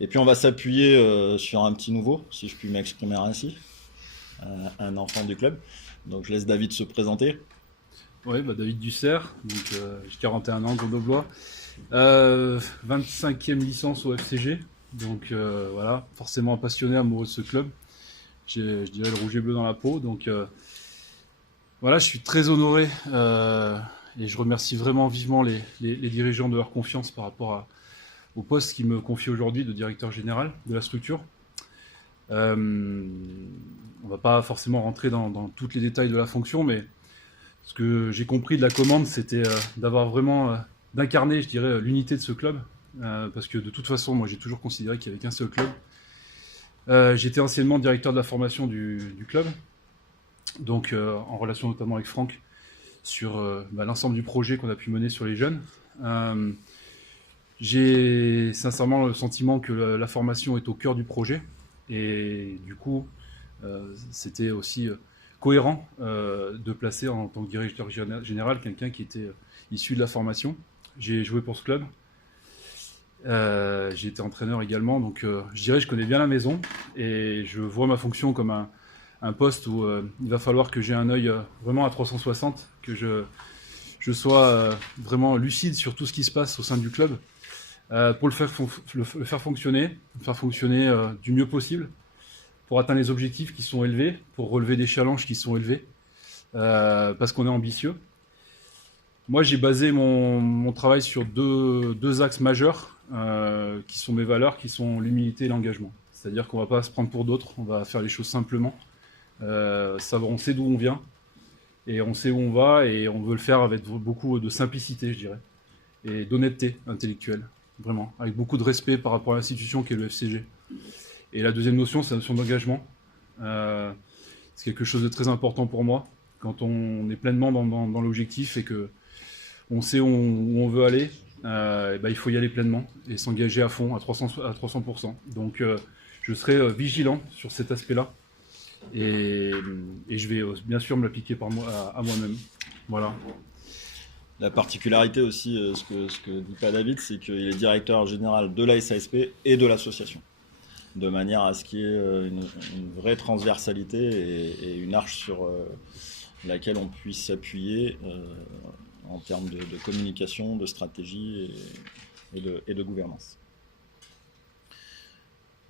Et puis on va s'appuyer sur un petit nouveau, si je puis m'exprimer ainsi, un enfant du club. Donc je laisse David se présenter. Oui, David Dussert, donc j'ai 41 ans, grenoblois. 25e licence au FCG, donc voilà, forcément un passionné, amoureux de ce club. J'ai, je dirais, le rouge et bleu dans la peau, donc voilà, je suis très honoré et je remercie vraiment vivement les dirigeants de leur confiance par rapport au poste qu'ils me confient aujourd'hui de directeur général de la structure. On ne va pas forcément rentrer dans tous les détails de la fonction, mais ce que j'ai compris de la commande, c'était d'avoir vraiment, d'incarner, je dirais, l'unité de ce club. Parce que de toute façon, moi, j'ai toujours considéré qu'il n'y avait qu'un seul club. J'étais anciennement directeur de la formation du club, donc en relation notamment avec Franck sur l'ensemble du projet qu'on a pu mener sur les jeunes. J'ai sincèrement le sentiment que la formation est au cœur du projet, et du coup, c'était aussi cohérent de placer en tant que directeur général quelqu'un qui était issu de la formation. J'ai joué pour ce club. J'ai été entraîneur également, donc je dirais que je connais bien la maison et je vois ma fonction comme un poste où il va falloir que j'ai un œil vraiment à 360, que je sois vraiment lucide sur tout ce qui se passe au sein du club pour le faire fonctionner, du mieux possible, pour atteindre les objectifs qui sont élevés, pour relever des challenges qui sont élevés, parce qu'on est ambitieux. Moi, j'ai basé mon travail sur deux axes majeurs qui sont mes valeurs, qui sont l'humilité et l'engagement. C'est-à-dire qu'on ne va pas se prendre pour d'autres, on va faire les choses simplement. On sait d'où on vient et on sait où on va et on veut le faire avec beaucoup de simplicité, je dirais, et d'honnêteté intellectuelle, vraiment, avec beaucoup de respect par rapport à l'institution qui est le FCG. Et la deuxième notion, c'est la notion d'engagement. C'est quelque chose de très important pour moi. Quand on est pleinement dans l'objectif et que on sait où on veut aller, il faut y aller pleinement et s'engager à fond, à 300%. Donc je serai vigilant sur cet aspect-là et je vais bien sûr me l'appliquer à moi-même. Voilà. La particularité aussi, ce que dit pas David, c'est qu'il est directeur général de la SASP et de l'association, de manière à ce qu'il y ait une vraie transversalité et une arche sur laquelle on puisse s'appuyer en termes de communication, de stratégie et de gouvernance.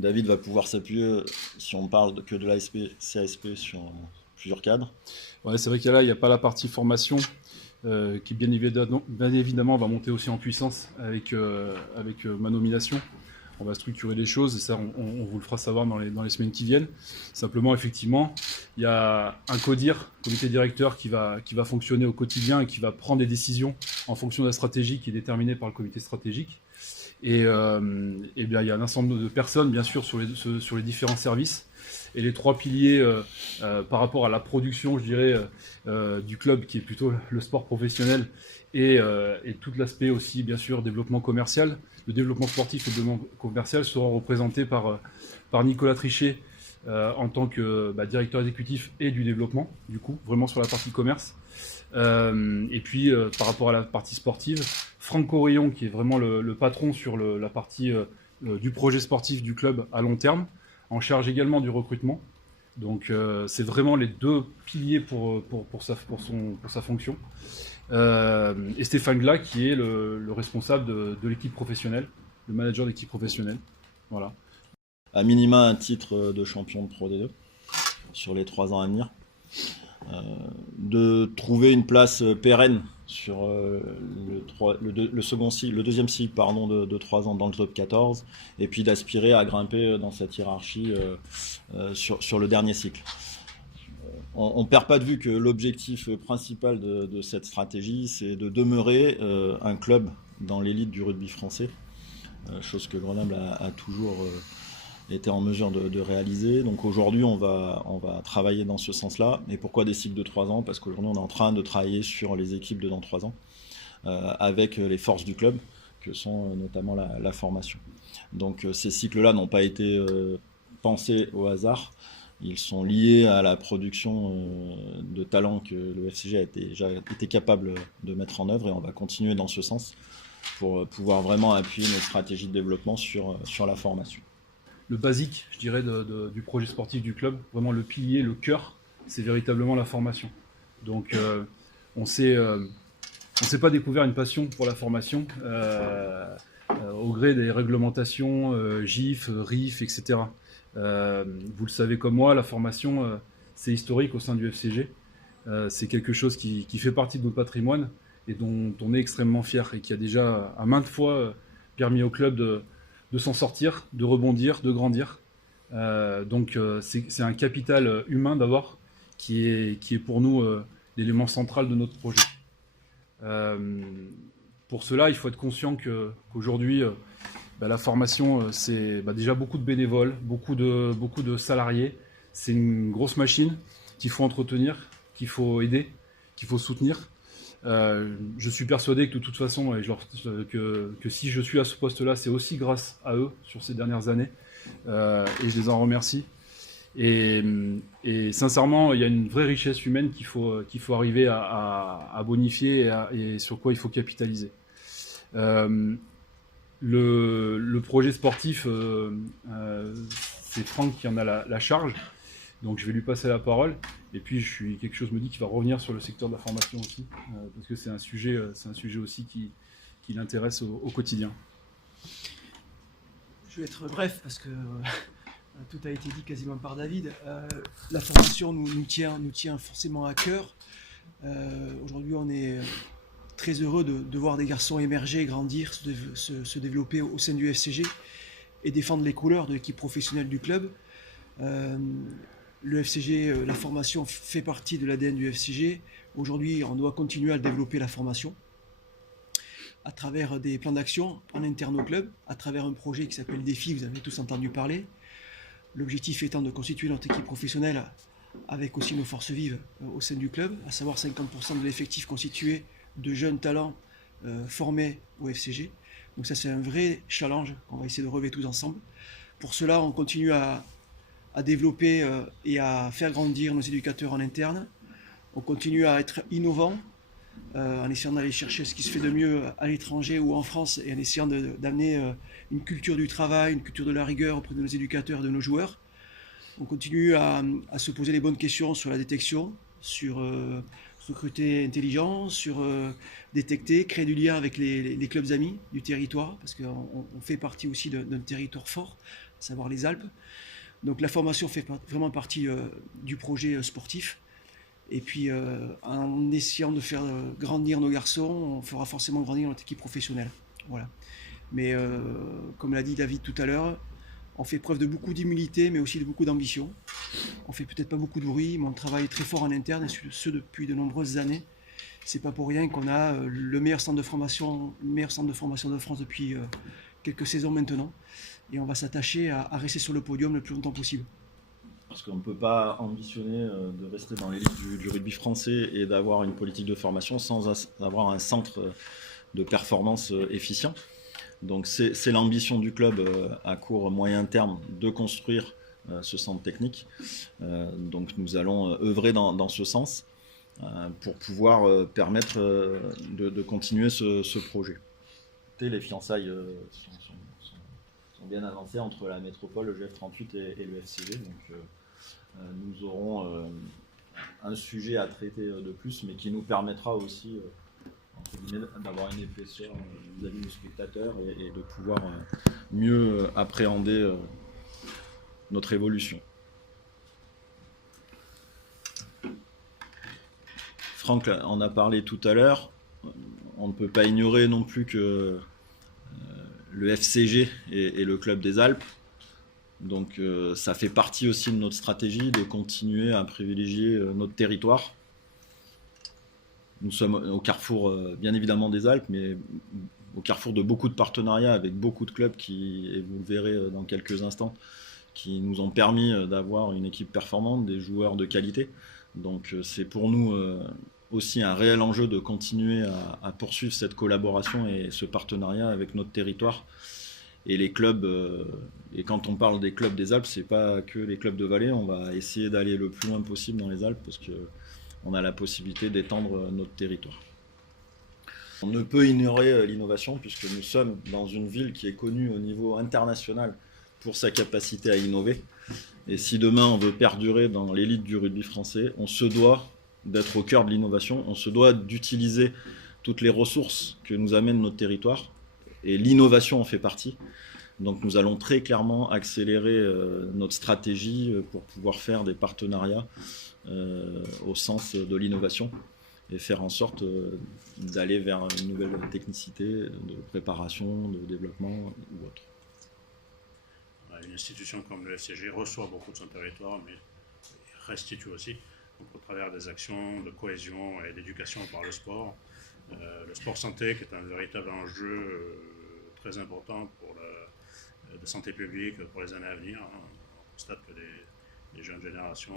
David va pouvoir s'appuyer, si on parle que de l'ASP, CASP, sur plusieurs cadres. Ouais, c'est vrai qu'il n'y a pas la partie formation qui bien évidemment va monter aussi en puissance avec ma nomination. On va structurer les choses et ça on vous le fera savoir dans les semaines qui viennent. Simplement, effectivement, il y a un CODIR, comité directeur, qui va fonctionner au quotidien et qui va prendre des décisions en fonction de la stratégie qui est déterminée par le comité stratégique. Et bien, il y a un ensemble de personnes, bien sûr, sur les différents services. Et les trois piliers par rapport à la production, je dirais, du club, qui est plutôt le sport professionnel, et tout l'aspect aussi, bien sûr, développement commercial. Le développement sportif et le développement commercial seront représentés par Nicolas Trichet en tant que directeur exécutif et du développement, du coup, vraiment sur la partie commerce. Et puis, par rapport à la partie sportive, Franck Orillon, qui est vraiment le patron sur la partie du projet sportif du club à long terme, en charge également du recrutement. Donc c'est vraiment les deux piliers pour sa fonction. Et Stéphane Glas, qui est le responsable de l'équipe professionnelle, le manager d'équipe professionnelle. Voilà. À minima un titre de champion de Pro D2 sur les 3 ans à venir. De trouver une place pérenne sur le deuxième cycle de 3 ans dans le top 14 et puis d'aspirer à grimper dans cette hiérarchie sur le dernier cycle. On ne perd pas de vue que l'objectif principal de cette stratégie, c'est de demeurer un club dans l'élite du rugby français, chose que Grenoble a toujours été en mesure de réaliser. Donc aujourd'hui, on va travailler dans ce sens-là. Et pourquoi des cycles de 3 ans? Parce qu'aujourd'hui, on est en train de travailler sur les équipes de dans 3 ans, avec les forces du club, que sont notamment la formation. Donc ces cycles-là n'ont pas été pensés au hasard. Ils sont liés à la production de talents que le FCG a déjà été capable de mettre en œuvre, et on va continuer dans ce sens pour pouvoir vraiment appuyer notre stratégie de développement sur la formation. Le basique, je dirais, du projet sportif du club, vraiment le pilier, le cœur, c'est véritablement la formation. Donc on s'est pas découvert une passion pour la formation au gré des réglementations GIF, RIF, etc. Vous le savez comme moi, la formation, c'est historique au sein du FCG. C'est quelque chose qui fait partie de notre patrimoine et dont on est extrêmement fier et qui a déjà à maintes fois permis au club de s'en sortir, de rebondir, de grandir. Donc c'est un capital humain d'abord qui est pour nous l'élément central de notre projet. Pour cela, il faut être conscient qu'aujourd'hui, la formation, c'est déjà beaucoup de bénévoles, beaucoup de salariés. C'est une grosse machine qu'il faut entretenir, qu'il faut aider, qu'il faut soutenir. Je suis persuadé que de toute façon, que si je suis à ce poste-là, c'est aussi grâce à eux sur ces dernières années. Et je les en remercie. Et sincèrement, il y a une vraie richesse humaine qu'il faut arriver à bonifier et sur quoi il faut capitaliser. Le projet sportif, c'est Franck qui en a la charge. Donc je vais lui passer la parole. Et puis quelque chose me dit qu'il va revenir sur le secteur de la formation aussi, parce que c'est un sujet aussi qui l'intéresse au quotidien. Je vais être bref parce que tout a été dit quasiment par David. La formation nous tient forcément à cœur. Aujourd'hui, on est très heureux de voir des garçons émerger, grandir, se développer au sein du FCG et défendre les couleurs de l'équipe professionnelle du club. Le FCG, la formation fait partie de l'ADN du FCG. Aujourd'hui, on doit continuer à développer la formation à travers des plans d'action en interne au club, à travers un projet qui s'appelle Défi, vous avez tous entendu parler. L'objectif étant de constituer notre équipe professionnelle avec aussi nos forces vives au sein du club, à savoir 50% de l'effectif constitué de jeunes talents formés au FCG. Donc ça, c'est un vrai challenge qu'on va essayer de relever tous ensemble. Pour cela, on continue à développer et à faire grandir nos éducateurs en interne. On continue à être innovant en essayant d'aller chercher ce qui se fait de mieux à l'étranger ou en France et en essayant d'amener une culture du travail, une culture de la rigueur auprès de nos éducateurs et de nos joueurs. On continue à se poser les bonnes questions sur la détection, sur recruter intelligent, sur détecter, créer du lien avec les clubs amis du territoire, parce qu'on fait partie aussi d'un territoire fort, à savoir les Alpes. Donc la formation fait vraiment partie du projet sportif. Et puis en essayant de faire grandir nos garçons, on fera forcément grandir notre équipe professionnelle. Voilà. Mais comme l'a dit David tout à l'heure, on fait preuve de beaucoup d'humilité, mais aussi de beaucoup d'ambition. On fait peut-être pas beaucoup de bruit, mais on travaille très fort en interne, et ce depuis de nombreuses années. C'est pas pour rien qu'on a le meilleur centre de formation de France depuis quelques saisons maintenant. Et on va s'attacher à rester sur le podium le plus longtemps possible. Parce qu'on ne peut pas ambitionner de rester dans l'élite du rugby français et d'avoir une politique de formation sans avoir un centre de performance efficient. Donc c'est l'ambition du club à court moyen terme de construire ce centre technique. Donc nous allons œuvrer dans ce sens pour pouvoir permettre de continuer ce projet. Les fiançailles sont bien avancées entre la métropole, le GF38 et le FCG. Donc nous aurons un sujet à traiter de plus, mais qui nous permettra aussi d'avoir une épaisseur vis-à-vis des spectateurs et de pouvoir mieux appréhender notre évolution. Franck en a parlé tout à l'heure. On ne peut pas ignorer non plus que le FCG est le club des Alpes. Donc ça fait partie aussi de notre stratégie de continuer à privilégier notre territoire. Nous sommes au carrefour bien évidemment des Alpes, mais au carrefour de beaucoup de partenariats avec beaucoup de clubs et vous le verrez dans quelques instants, qui nous ont permis d'avoir une équipe performante, des joueurs de qualité. Donc c'est pour nous aussi un réel enjeu de continuer à poursuivre cette collaboration et ce partenariat avec notre territoire. Et les clubs, et quand on parle des clubs des Alpes, c'est pas que les clubs de vallée, on va essayer d'aller le plus loin possible dans les Alpes parce qu'on a la possibilité d'étendre notre territoire. On ne peut ignorer l'innovation puisque nous sommes dans une ville qui est connue au niveau international pour sa capacité à innover. Et si demain on veut perdurer dans l'élite du rugby français, on se doit d'être au cœur de l'innovation, on se doit d'utiliser toutes les ressources que nous amène notre territoire, et l'innovation en fait partie. Donc nous allons très clairement accélérer notre stratégie pour pouvoir faire des partenariats au sens de l'innovation et faire en sorte d'aller vers une nouvelle technicité de préparation, de développement ou autre. Une institution comme le FCG reçoit beaucoup de son territoire, mais restitue aussi, donc au travers des actions de cohésion et d'éducation par le sport. Le sport santé, qui est un véritable enjeu très important pour de santé publique pour les années à venir. On constate que les jeunes générations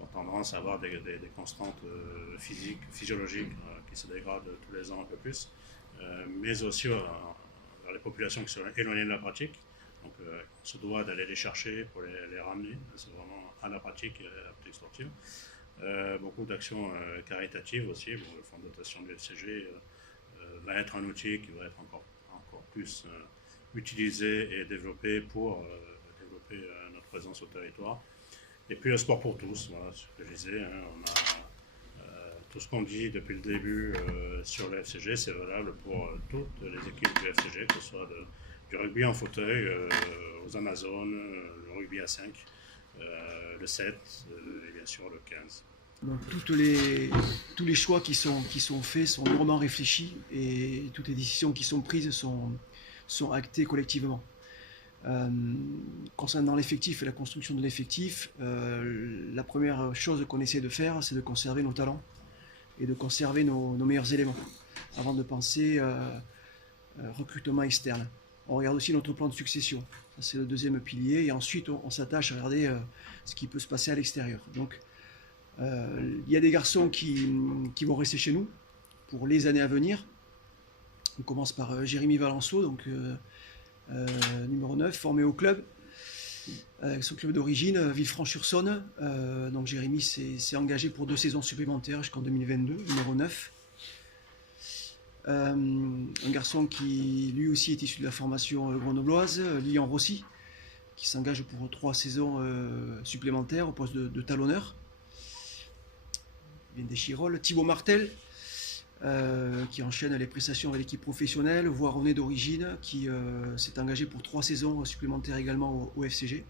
ont tendance à avoir des constantes physiques, physiologiques qui se dégradent tous les ans un peu plus, mais aussi vers les populations qui sont éloignées de la pratique. Donc on se doit d'aller les chercher pour les ramener, c'est vraiment à la pratique et à la pratique sportive. Beaucoup d'actions caritatives aussi. Bon, le fonds de dotation du FCG va être un outil qui va être encore plus utilisé et développé pour développer notre présence au territoire. Et puis le sport pour tous, voilà ce que je disais. On a tout ce qu'on dit depuis le début sur le FCG, c'est valable pour toutes les équipes du FCG, que ce soit du rugby en fauteuil aux Amazones, le rugby à 5, le 7 et bien sûr le 15. Donc, tous les choix qui sont faits sont mûrement réfléchis et toutes les décisions qui sont prises sont actées collectivement. Concernant l'effectif et la construction de l'effectif, la première chose qu'on essaie de faire, c'est de conserver nos talents et de conserver nos meilleurs éléments avant de penser recrutement externe. On regarde aussi notre plan de succession, ça c'est le deuxième pilier, et ensuite on s'attache à regarder ce qui peut se passer à l'extérieur. Donc il y a des garçons qui vont rester chez nous pour les années à venir. On commence par Jérémy Valenceau, donc numéro 9, formé au club, avec son club d'origine, Villefranche-sur-Saône. Donc Jérémy s'est engagé pour 2 saisons supplémentaires jusqu'en 2022, numéro 9. Un garçon qui lui aussi est issu de la formation grenobloise, Lilian Rossi, qui s'engage pour 3 saisons supplémentaires au poste de talonneur. Il vient des Chirolles. Thibaut Martel, qui enchaîne les prestations avec l'équipe professionnelle, Voironnais d'origine, qui s'est engagé pour 3 saisons supplémentaires également au FCG.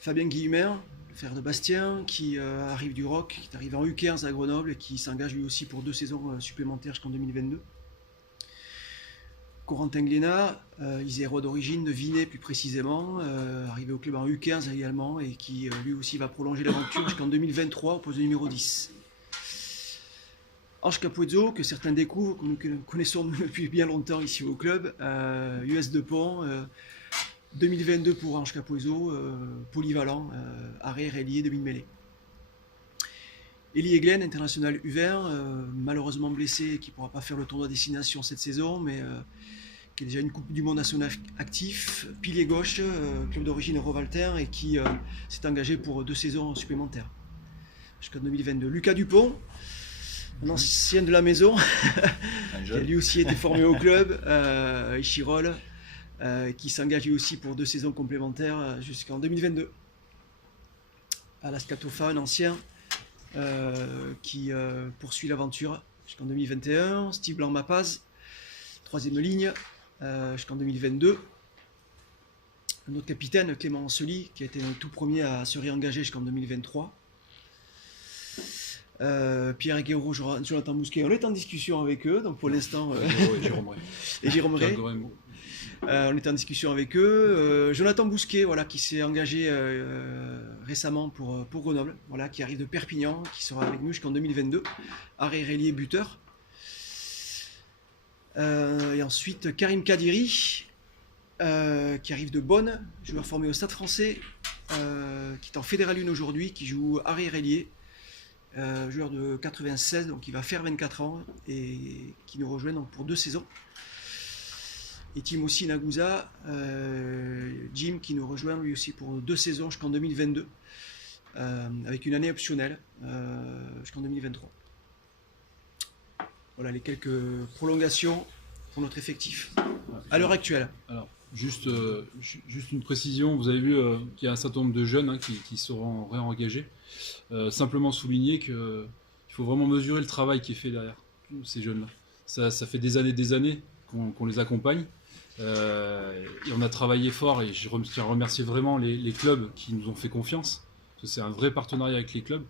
Fabien Guillemer, le frère de Bastien, qui arrive du ROC, qui est arrivé en U15 à Grenoble et qui s'engage lui aussi pour 2 saisons supplémentaires jusqu'en 2022. Corentin Glénat, isérois d'origine, de Vinay plus précisément, arrivé au club en U15 également et qui lui aussi va prolonger l'aventure jusqu'en 2023 au poste de numéro 10. Ange Capuezzo, que certains découvrent, que nous connaissons depuis bien longtemps ici au club, US de Pont, 2022 pour Ange Capuezzo, polyvalent, arrière ailier, demi-mêlée. Élie Eglen, international U20, malheureusement blessé, qui ne pourra pas faire le tournoi destination cette saison, mais qui a déjà une Coupe du Monde nationale actif. Pilier gauche, club d'origine Rovaltin, et qui s'est engagé pour 2 saisons supplémentaires jusqu'en 2022. Lucas Dupont, un ancien de la maison, qui a lui aussi été formé au club, Chirolles, qui s'engage lui aussi pour 2 saisons complémentaires jusqu'en 2022. Alaska Tofa, un ancien, qui poursuit l'aventure jusqu'en 2021. Steve Blanc-Mapaz, 3e ligne, jusqu'en 2022. Un autre capitaine, Clément Ancely, qui a été le tout premier à se réengager jusqu'en 2023. Pierre Guéraud, Jonathan Bousquet, on est en discussion avec eux, donc pour l'instant. Et Jérôme Ray. On est en discussion avec eux. Jonathan Bousquet, voilà, qui s'est engagé récemment pour Grenoble, voilà, qui arrive de Perpignan, qui sera avec nous jusqu'en 2022. Arrière ailier buteur. Et ensuite Karim Kadiri, qui arrive de Bonn, joueur formé au Stade Français, qui est en Fédéral 1 aujourd'hui, qui joue arrière ailier. Joueur de 96, donc il va faire 24 ans et qui nous rejoint donc pour 2 saisons. Et Timothy Nagusa, Jim, qui nous rejoint lui aussi pour 2 saisons jusqu'en 2022, avec une année optionnelle jusqu'en 2023. voilà les quelques prolongations pour notre effectif à l'heure actuelle. Alors, juste une précision, vous avez vu qu'il y a un certain nombre de jeunes qui seront réengagés. Simplement souligner qu'il faut vraiment mesurer le travail qui est fait derrière ces jeunes-là. Ça fait des années qu'on les accompagne. Et on a travaillé fort et je tiens à remercier vraiment les clubs qui nous ont fait confiance. Parce que c'est un vrai partenariat avec les clubs.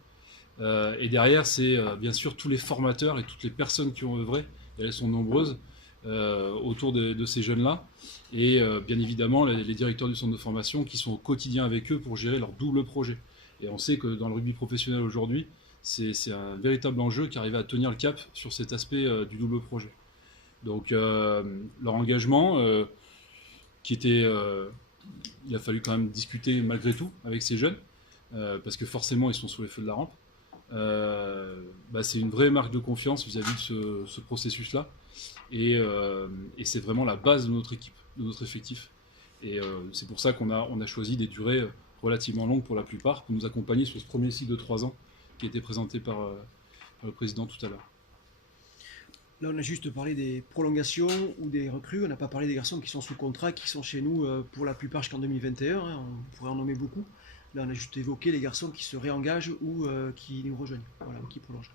Et derrière, c'est bien sûr tous les formateurs et toutes les personnes qui ont œuvré, et elles sont nombreuses, autour de ces jeunes-là. Et bien évidemment, les directeurs du centre de formation qui sont au quotidien avec eux pour gérer leur double projet. Et on sait que dans le rugby professionnel aujourd'hui, c'est un véritable enjeu qui arrive à tenir le cap sur cet aspect du double projet. Donc leur engagement, il a fallu quand même discuter malgré tout avec ces jeunes, parce que forcément ils sont sous les feux de la rampe. C'est une vraie marque de confiance vis-à-vis de ce processus-là. Et c'est vraiment la base de notre équipe, de notre effectif. Et c'est pour ça qu'on a choisi des durées relativement longues pour la plupart, pour nous accompagner sur ce premier cycle de 3 ans qui a été présenté par le président tout à l'heure. Là, on a juste parlé des prolongations ou des recrues. On n'a pas parlé des garçons qui sont sous contrat, qui sont chez nous pour la plupart jusqu'en 2021. On pourrait en nommer beaucoup. Là, on a juste évoqué les garçons qui se réengagent ou qui nous rejoignent, voilà, qui prolongent.